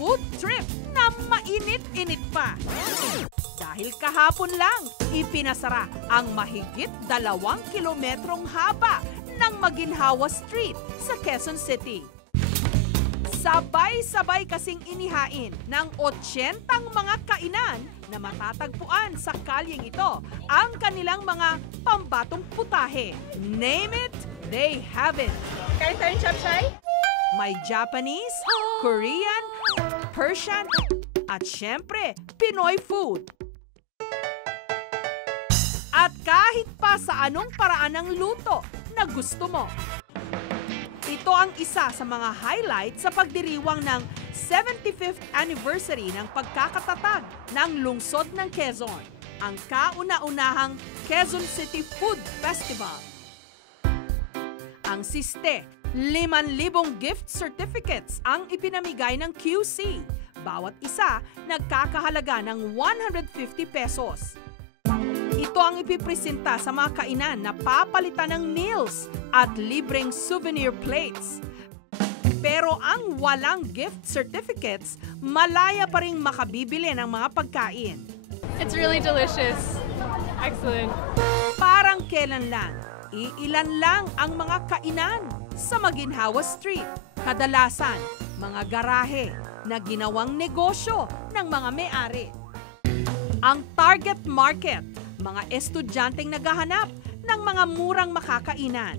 food trip na mainit-init pa. Dahil kahapon lang, ipinasara ang mahigit 2 kilometrong haba ng Maginhawa Street sa Quezon City. Sabay-sabay kasing inihain ng 80 mga kainan na matatagpuan sa kalyeng ito ang kanilang mga pambatong putahe. Name it, they have it. Kain tayong chapsay? May Japanese, Korean, Persian, at syempre, Pinoy food. At kahit pa sa anong paraan ng luto na gusto mo. Ito ang isa sa mga highlight sa pagdiriwang ng 75th anniversary ng pagkakatatag ng lungsod ng Quezon, ang kauna-unahang Quezon City Food Festival. Ang siste, 5,000 gift certificates ang ipinamigay ng QC. Bawat isa nagkakahalaga ng 150 pesos. Ito ang ipipresenta sa mga kainan na papalitan ng meals at libreng souvenir plates. Pero ang walang gift certificates, malaya pa ring makabibili ng mga pagkain. It's really delicious. Excellent. Parang kailan lang, iilan lang ang mga kainan sa Maginhawa Street. Kadalasan, mga garahe na ginawang negosyo ng mga may-ari. Ang target market, mga estudyanteng naghahanap ng mga murang makakainan.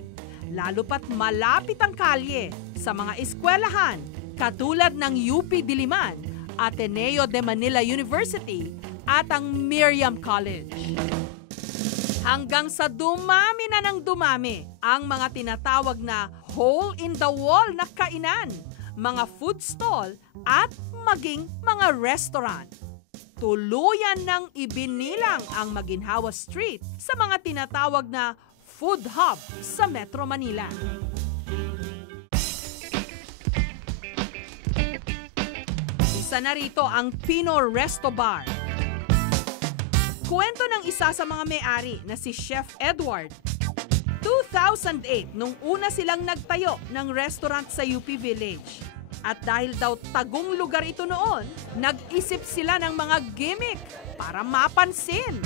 Lalo pat malapit ang kalye sa mga eskwelahan katulad ng UP Diliman, Ateneo de Manila University at ang Miriam College. Hanggang sa dumami na ng dumami ang mga tinatawag na hole-in-the-wall na kainan, mga food stall at maging mga restaurant. Tuluyan nang ibinilang ang Maginhawa Street sa mga tinatawag na food hub sa Metro Manila. Isa na rito ang Pino Resto Bar. Kwento ng isa sa mga may-ari na si Chef Edward. 2008 nung una silang nagtayo ng restaurant sa UP Village. At dahil daw tagong lugar ito noon, nag-isip sila ng mga gimmick para mapansin.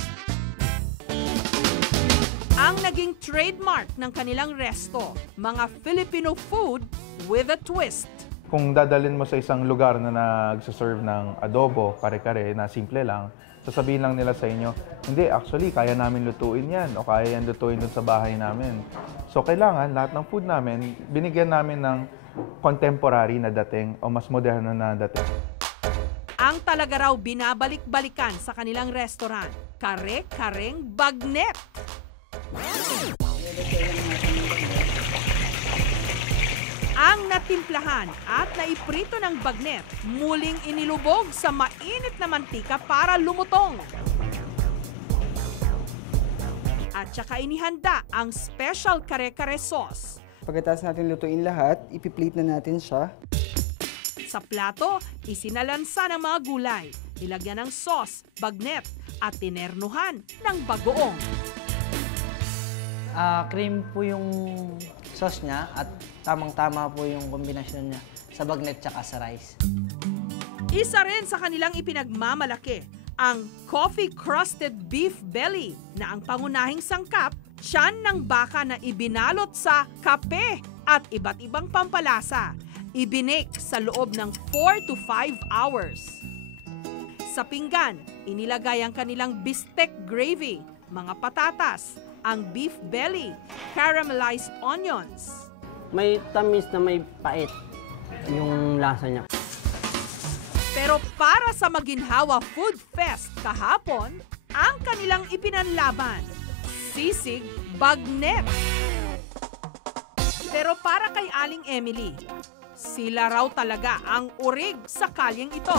Ang naging trademark ng kanilang resto, mga Filipino food with a twist. Kung dadalhin mo sa isang lugar na nagsaserve ng adobo, kare-kare, na simple lang, sasabihin lang nila sa inyo, hindi, actually, kaya namin lutuin yan o kaya yan lutuin dun sa bahay namin. So, kailangan lahat ng food namin, binigyan namin ng contemporary na dating o mas moderno na dating. Ang talaga raw binabalik-balikan sa kanilang restaurant, kare-kareng bagnet. Ang natimplahan at naiprito ng bagnet, muling inilubog sa mainit na mantika para lumutong. At saka inihanda ang special kare-kare sauce. Pagkatapos natin lutuin lahat, ipi-plate na natin siya. Sa plato, isinalansa ng mga gulay, ilagyan ng sauce, bagnet, at tinernuhan ng bagoong. Cream po yung sauce niya at tamang-tama po yung kombinasyon niya sa bagnet tsaka sa rice. Isa rin sa kanilang ipinagmamalaki, ang coffee-crusted beef belly na ang pangunahing sangkap, tiyan ng baka na ibinalot sa kape at iba't ibang pampalasa. Ibinake sa loob ng 4 to 5 hours. Sa pinggan, inilagay ang kanilang bistec gravy, mga patatas, ang beef belly, caramelized onions. May tamis na may pait yung lasa niya. Pero para sa Maginhawa Food Fest kahapon, ang kanilang ipinanlaban, sisig bagnet. Pero para kay Aling Emily, sila raw talaga ang urig sa kalyeng ito.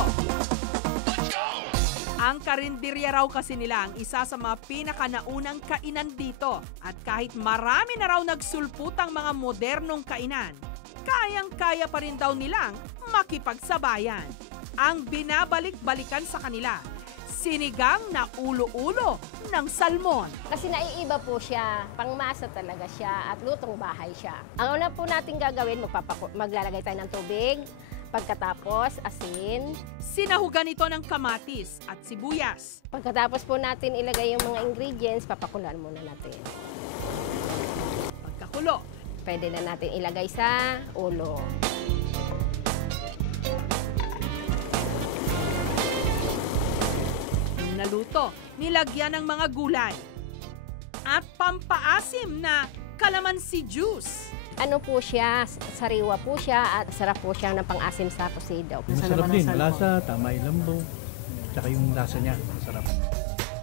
Ang karinderya raw kasi nila ang isa sa mga pinakanaunang kainan dito. At kahit marami na raw nagsulputang mga modernong kainan, kayang-kaya pa rin daw nilang makipagsabayan. Ang binabalik-balikan sa kanila, sinigang na ulo-ulo ng salmon. Kasi naiiba po siya, pangmasa talaga siya at lutong bahay siya. Ang una po natin gagawin, maglalagay tayo ng tubig Pagkatapos, asin. Sinahugan ito ng kamatis at sibuyas. Pagkatapos po natin ilagay yung mga ingredients, papakulan muna natin. Pagkakulo, Pwede na natin ilagay sa ulo. nung naluto, nilagyan ng mga gulay. At pampaasim na calamansi juice. Ano po siya, sariwa po siya at sarap po siya ng pang-asim sa kusido. Masarap din, malasa, tama yung lambo. Tsaka yung lasa niya, masarap.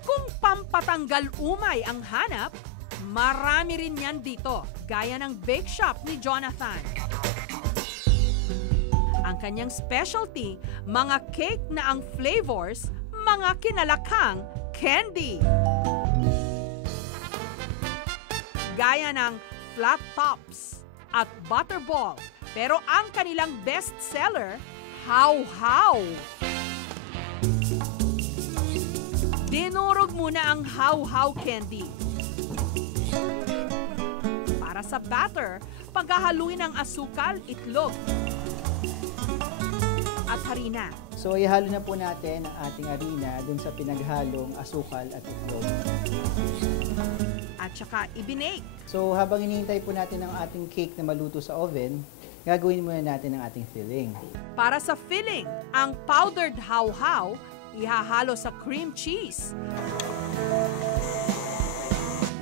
Kung pampatanggal umay ang hanap, marami rin yan dito, gaya ng bake shop ni Jonathan. Ang kanyang specialty, mga cake na ang flavors, mga kinalakhang candy. Gaya ng flat tops at butterball. Pero ang kanilang best seller, how-how. Dinurog muna ang how-how candy. Para sa batter, paghahaluin ang asukal, itlog at harina. So, ihalo na po natin ang ating harina dun sa pinaghalong asukal at itlog. At saka ibinake. So, habang hinihintay po natin ang ating cake na maluto sa oven, gagawin muna natin ang ating filling. Para sa filling, ang powdered how-how ihahalo sa cream cheese.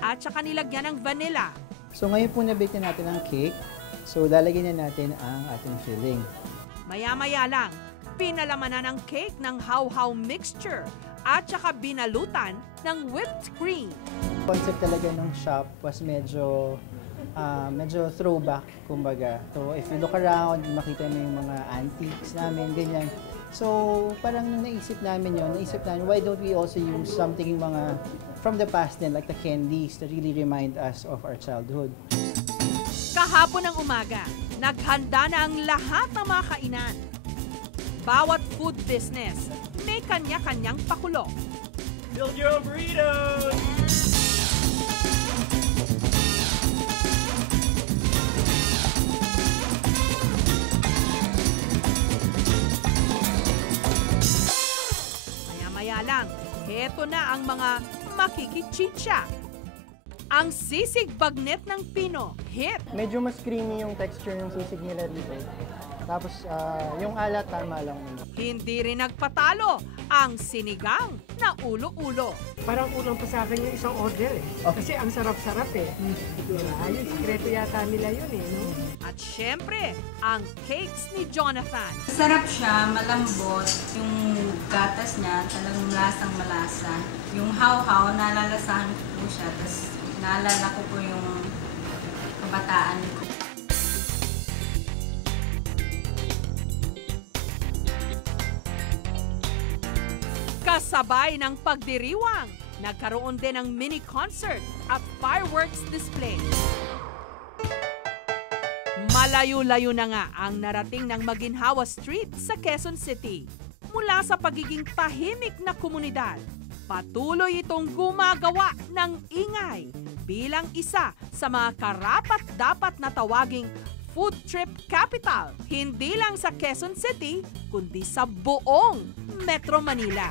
At saka nilagyan ng vanilla. So, ngayon po na-bake na natin ang cake. So, lalagyan na natin ang ating filling. Maya-maya lang, pinalamanan ng cake ng how-how mixture at saka binalutan ng whipped cream. Concept talaga ng shop was medyo throwback, kumbaga. So, if you look around, makita mo yung mga antiques namin, ganyan. So, parang nung naisip namin, why don't we also use something mga from the past din, like the candies that really remind us of our childhood. Kahapon ng umaga, naghanda na ang lahat ng mga kainan. Bawat food business, may kanya-kanyang pakulo. Build your own burritos! Maya-maya lang, heto na ang mga makikichicha. Ang sisig bagnet ng Pino, hit. Medyo mas creamy yung texture ng sisig nila dito. Tapos yung alat, tama lang. Hindi rin nagpatalo ang sinigang na ulo-ulo. Parang ulang pa sa akin yung isang order eh. Kasi ang sarap-sarap eh. Ayun, sikreto yata nila yun eh. No? At syempre, ang cakes ni Jonathan. Sarap siya, malambot. Yung gatas niya, talagang lasang malasa. Yung how-how, nalalasahan ko po siya. Tapos naalala ko po yung kabataan ko. Kasabay ng pagdiriwang, nagkaroon din ng mini concert at fireworks display. Malayo-layo na nga ang narating ng Maginhawa Street sa Quezon City. Mula sa pagiging tahimik na komunidad, patuloy itong gumagawa ng ingay bilang isa sa mga karapat-dapat na tawaging food trip capital, hindi lang sa Quezon City, kundi sa buong Metro Manila.